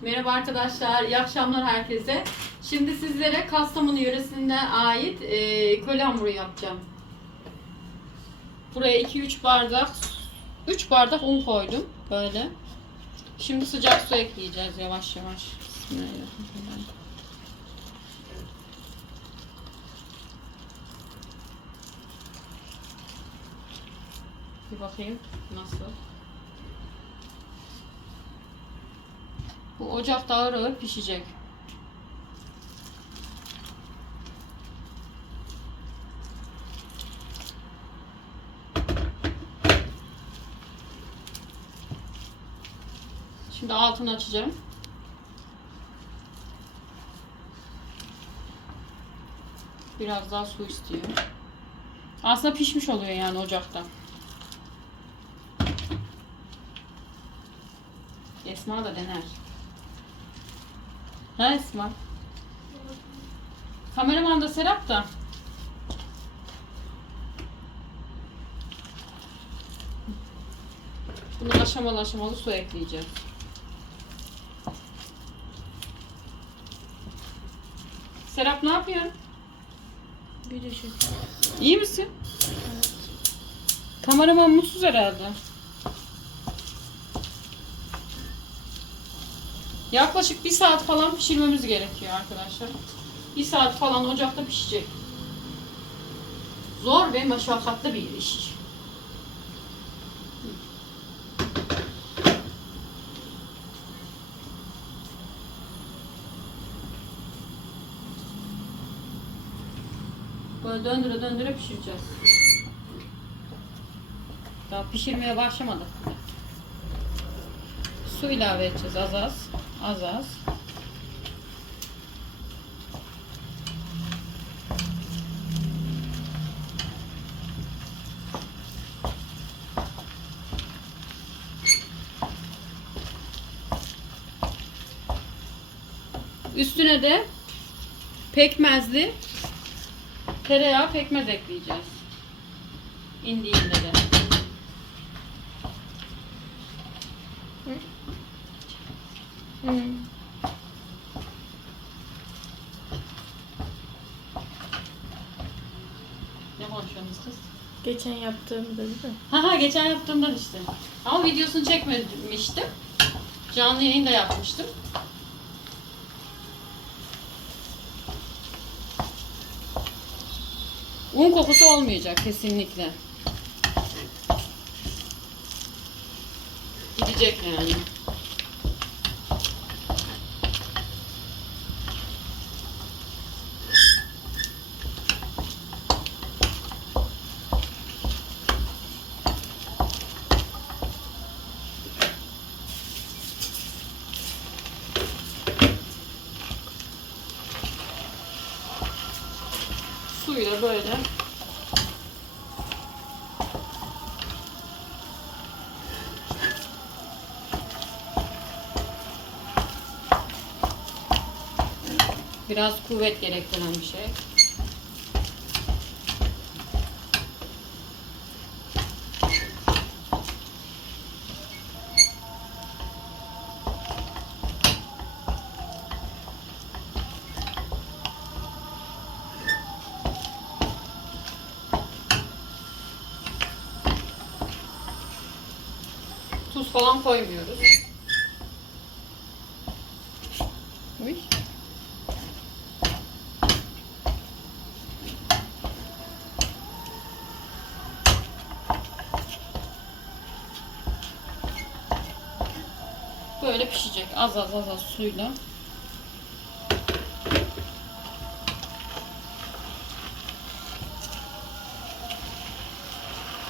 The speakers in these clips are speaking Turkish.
Merhaba arkadaşlar, iyi akşamlar herkese. Şimdi sizlere Kastamonu yöresine ait e, köle hamuru yapacağım. Buraya 2-3 bardak, 3 bardak un koydum böyle. Şimdi sıcak su ekleyeceğiz yavaş yavaş. Bir bakayım nasıl. Bu ocakta ağır ağır pişecek. Şimdi altını açacağım. Biraz daha su istiyor. Aslında pişmiş oluyor yani ocakta. Esma da dener. Ha Esma? Kameraman da Serap da. Bunu aşamalı aşamalı su ekleyeceğiz. Serap ne yapıyorsun? Video çekiyor. İyi misin? Kameraman mutsuz herhalde. Yaklaşık bir saat falan pişirmemiz gerekiyor arkadaşlar. Bir saat falan ocakta pişecek. Zor ve meşakkatli bir iş. Böyle döndüre döndüre pişireceğiz. Daha pişirmeye başlamadık. Su ilave edeceğiz az az. Az az. Üstüne de pekmezli tereyağı pekmez ekleyeceğiz. İndiğinde Hı. Ne konuşuyorsunuz kız? Geçen yaptığımda değil mi? Ha ha geçen yaptığımdan işte. Ama videosunu çekmemiştim. Canlı yayın da yapmıştım. Un kokusu olmayacak kesinlikle. Gidecek yani. Suyla böyle Biraz kuvvet gerektiren bir şey. Falan koymuyoruz. Uy. Böyle pişecek az az az az suyla.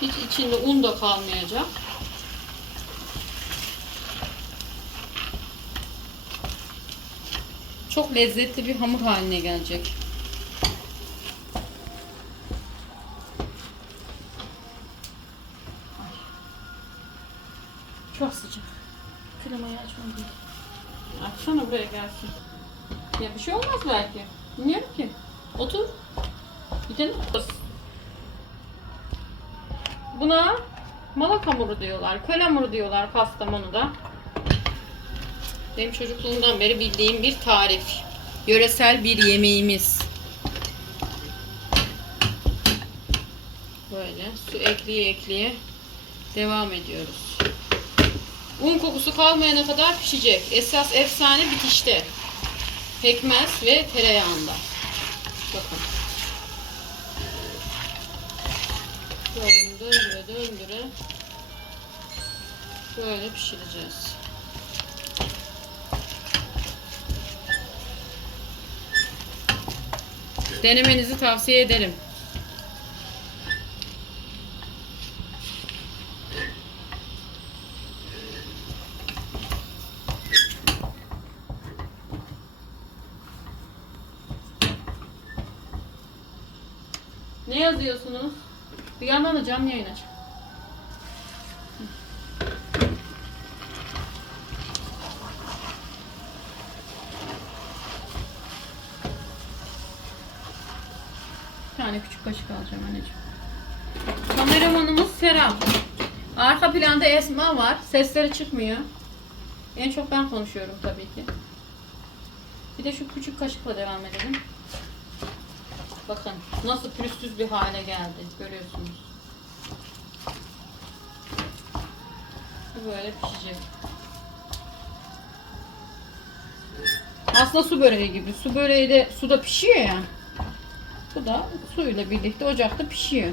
Hiç içinde un da kalmayacak. Çok lezzetli bir hamur haline gelecek. Ay. Çok sıcak. Klimayı açmadım. Açsana buraya gelsin. Ya bir şey olmaz belki. Bilmiyorum ki. Otur. Gidelim. Buna malak hamuru diyorlar. Köl hamuru diyorlar Kastamonu'da. Benim çocukluğumdan beri bildiğim bir tarif. Yöresel bir yemeğimiz. Böyle su ekleye ekleye devam ediyoruz. Un kokusu kalmayana kadar pişecek. Esas efsane bitişte. Pekmez ve tereyağında. Bakın. Döndüre döndüre böyle pişireceğiz. Denemenizi tavsiye ederim. Ne yazıyorsunuz? Bir yandan da canlı yayın aç. Tane küçük kaşık alacağım anneciğim. Kameramanımız Serap. Arka planda Esma var. Sesleri çıkmıyor. En çok ben konuşuyorum tabii ki. Bir de şu küçük kaşıkla devam edelim. Bakın nasıl pürüzsüz bir hale geldi. Görüyorsunuz. Böyle pişecek. Aslında su böreği gibi. Su böreği de suda pişiyor ya. Bu da suyla birlikte ocakta pişiyor.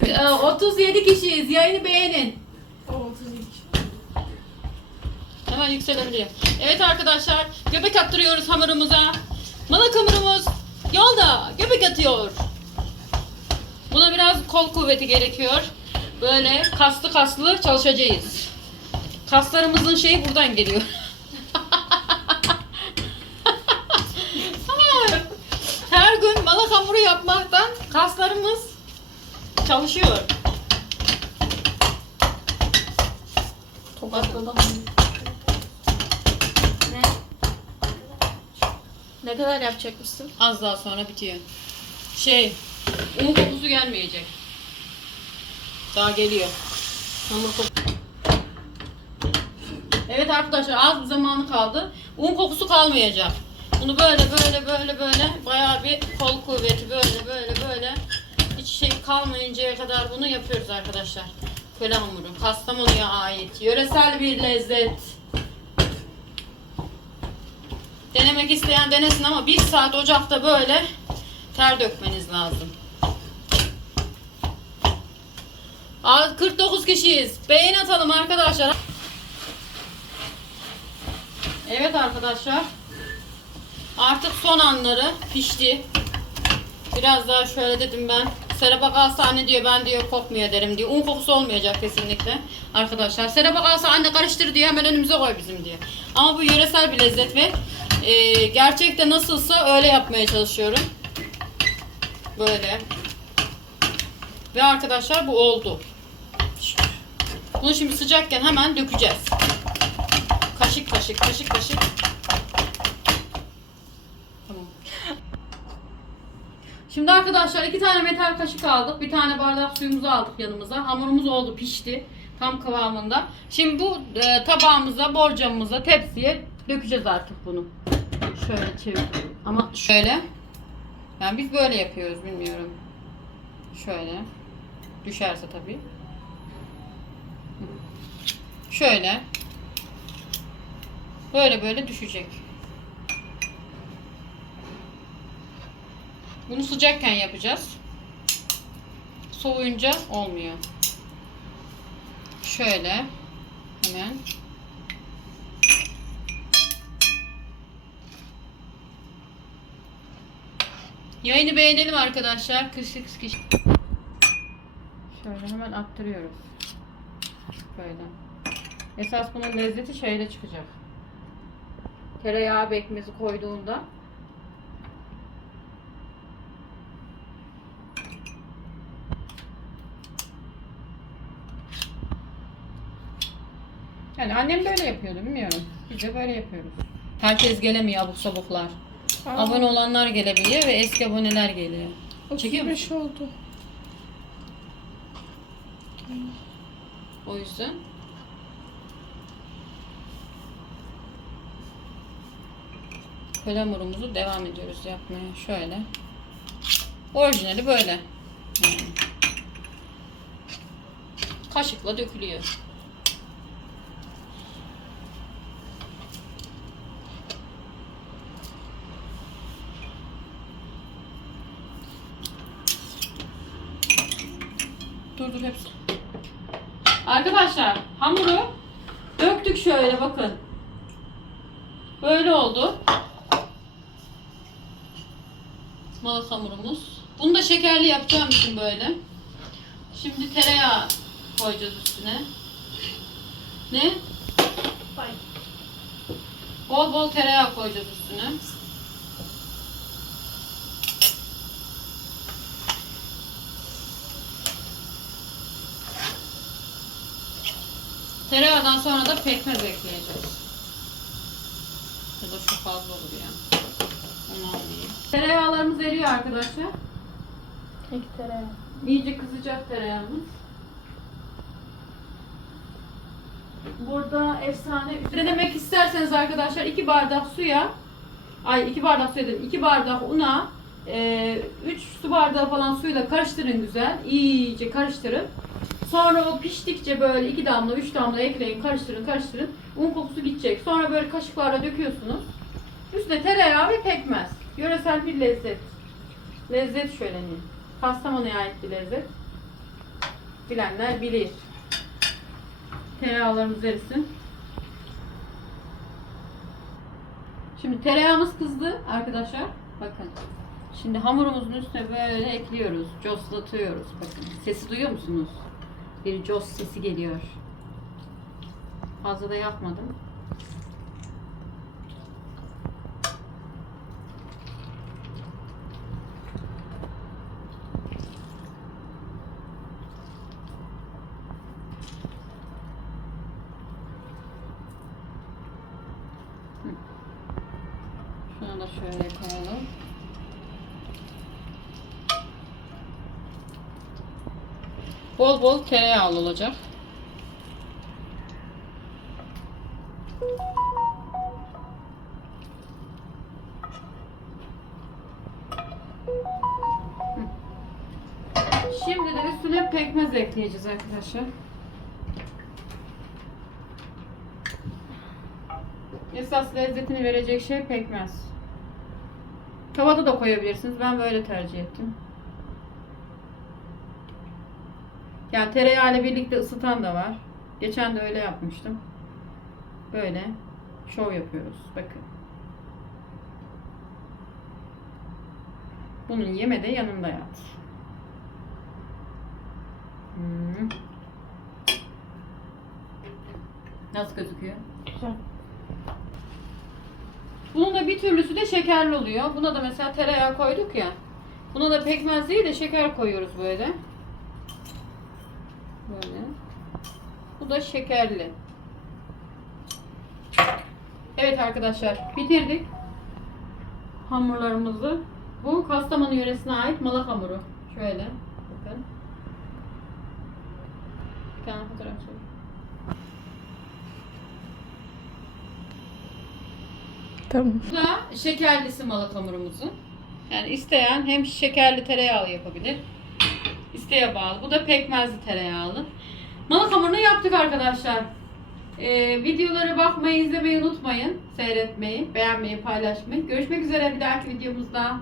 Böyle. Ee, 37 kişiyiz. Yayını beğenin. O 32. Hemen yükselebiliyor. Evet arkadaşlar, göbek attırıyoruz hamurumuza. Malak hamurumuz yolda göbek atıyor. Buna biraz kol kuvveti gerekiyor. Böyle kaslı kaslı çalışacağız. Kaslarımızın şeyi buradan geliyor. Ama Her gün malak hamuru yapmaktan kaslarımız çalışıyor. Da Ne? Ne kadar yapacakmışsın? Az daha sonra bitiyor. Şey, un kokusu gelmeyecek. Daha geliyor. Hamur kokusu. Evet arkadaşlar az bir zamanı kaldı. Un kokusu kalmayacak. Bunu böyle böyle böyle böyle bayağı bir kol kuvveti böyle böyle böyle hiç şey kalmayıncaya kadar bunu yapıyoruz arkadaşlar. Köle hamuru. Kastamonu'ya ait. Yöresel bir lezzet. Denemek isteyen denesin ama bir saat ocakta böyle ter dökmeniz lazım. Aa, 49 kişiyiz. Beğen atalım arkadaşlar. Evet arkadaşlar. Artık son anları pişti. Biraz daha şöyle dedim ben. Serap kalsa anne diyor ben diyor kokmuyor derim diyor. Un kokusu olmayacak kesinlikle arkadaşlar. Serap kalsa anne karıştır diyor hemen önümüze koy bizim diyor. Ama bu yöresel bir lezzet ve e, gerçekte nasılsa öyle yapmaya çalışıyorum. Böyle. Ve arkadaşlar bu oldu. Bunu şimdi sıcakken hemen dökeceğiz. Kaşık kaşık kaşık kaşık. Tamam. Şimdi arkadaşlar iki tane metal kaşık aldık. Bir tane bardak suyumuzu aldık yanımıza. Hamurumuz oldu pişti. Tam kıvamında. Şimdi bu e, tabağımıza, borcamımıza, tepsiye dökeceğiz artık bunu. Şöyle çevir. Ama şöyle. Yani biz böyle yapıyoruz bilmiyorum. Şöyle. Düşerse tabii. Şöyle. Böyle böyle düşecek. Bunu sıcakken yapacağız. Soğuyunca olmuyor. Şöyle. Hemen. Yayını beğenelim arkadaşlar. 48 kişi. Şöyle hemen attırıyoruz. Böyle. Esas bunun lezzeti şeyle çıkacak. Tereyağı bekmezi koyduğunda Yani annem böyle yapıyordu bilmiyorum. Biz de böyle yapıyoruz. Herkes gelemiyor abuk sabuklar. Abone olanlar gelebiliyor ve eski aboneler geliyor. Çekiyor 35 oldu. O yüzden. Köle hamurumuzu devam ediyoruz yapmaya. Şöyle. Orijinali böyle. Yani. Kaşıkla dökülüyor. Hepsi. Arkadaşlar hamuru döktük şöyle bakın. Böyle oldu. Balık hamurumuz. Bunu da şekerli yapacağım için böyle. Şimdi tereyağı koyacağız üstüne. Ne? Bol bol tereyağı koyacağız üstüne. Tereyağından sonra da pekmez ekleyeceğiz. Ya da şu fazla olur ya. Onu almayayım. Tereyağlarımız eriyor arkadaşlar. Tek tereyağı. İyice kızacak tereyağımız. Burada efsane. Denemek isterseniz arkadaşlar 2 bardak suya ay 2 bardak suya dedim 2 bardak una 3 su bardağı falan suyla karıştırın güzel. iyice karıştırın. Sonra o piştikçe böyle 2 damla 3 damla ekleyin karıştırın karıştırın. Un kokusu gidecek. Sonra böyle kaşıklarla döküyorsunuz. Üstüne tereyağı ve pekmez. Yöresel bir lezzet. Lezzet şöleni. Kastamonu'ya ait bir lezzet. Bilenler bilir. Tereyağlarımız erisin. Şimdi tereyağımız kızdı arkadaşlar. Bakın. Şimdi hamurumuzun üstüne böyle ekliyoruz. Coslatıyoruz. Bakın. Sesi duyuyor musunuz? Bir cos sesi geliyor. Fazla da yapmadım. Şunu da şöyle koyalım. Bol bol tereyağlı olacak. Şimdi de üstüne pekmez ekleyeceğiz arkadaşlar. Esas lezzetini verecek şey pekmez. Tavada da koyabilirsiniz. Ben böyle tercih ettim. Yani tereyağı ile birlikte ısıtan da var. Geçen de öyle yapmıştım. Böyle şov yapıyoruz. Bakın. Bunun yeme de yanında yat. Hmm. Nasıl gözüküyor? Güzel. Bunun da bir türlüsü de şekerli oluyor. Buna da mesela tereyağı koyduk ya. Buna da pekmez değil de şeker koyuyoruz böyle. Böyle. Bu da şekerli. Evet arkadaşlar bitirdik hamurlarımızı. Bu Kastamonu yöresine ait malak hamuru. Şöyle bakın. Bir tane fotoğraf çekin. Tamam. Bu da şekerlisi malak hamurumuzun. Yani isteyen hem şekerli tereyağlı yapabilir. İsteğe bağlı. Bu da pekmezli tereyağlı. Malak hamurunu yaptık arkadaşlar. Ee, videolara bakmayı, izlemeyi unutmayın. Seyretmeyi, beğenmeyi, paylaşmayı. Görüşmek üzere bir dahaki videomuzda.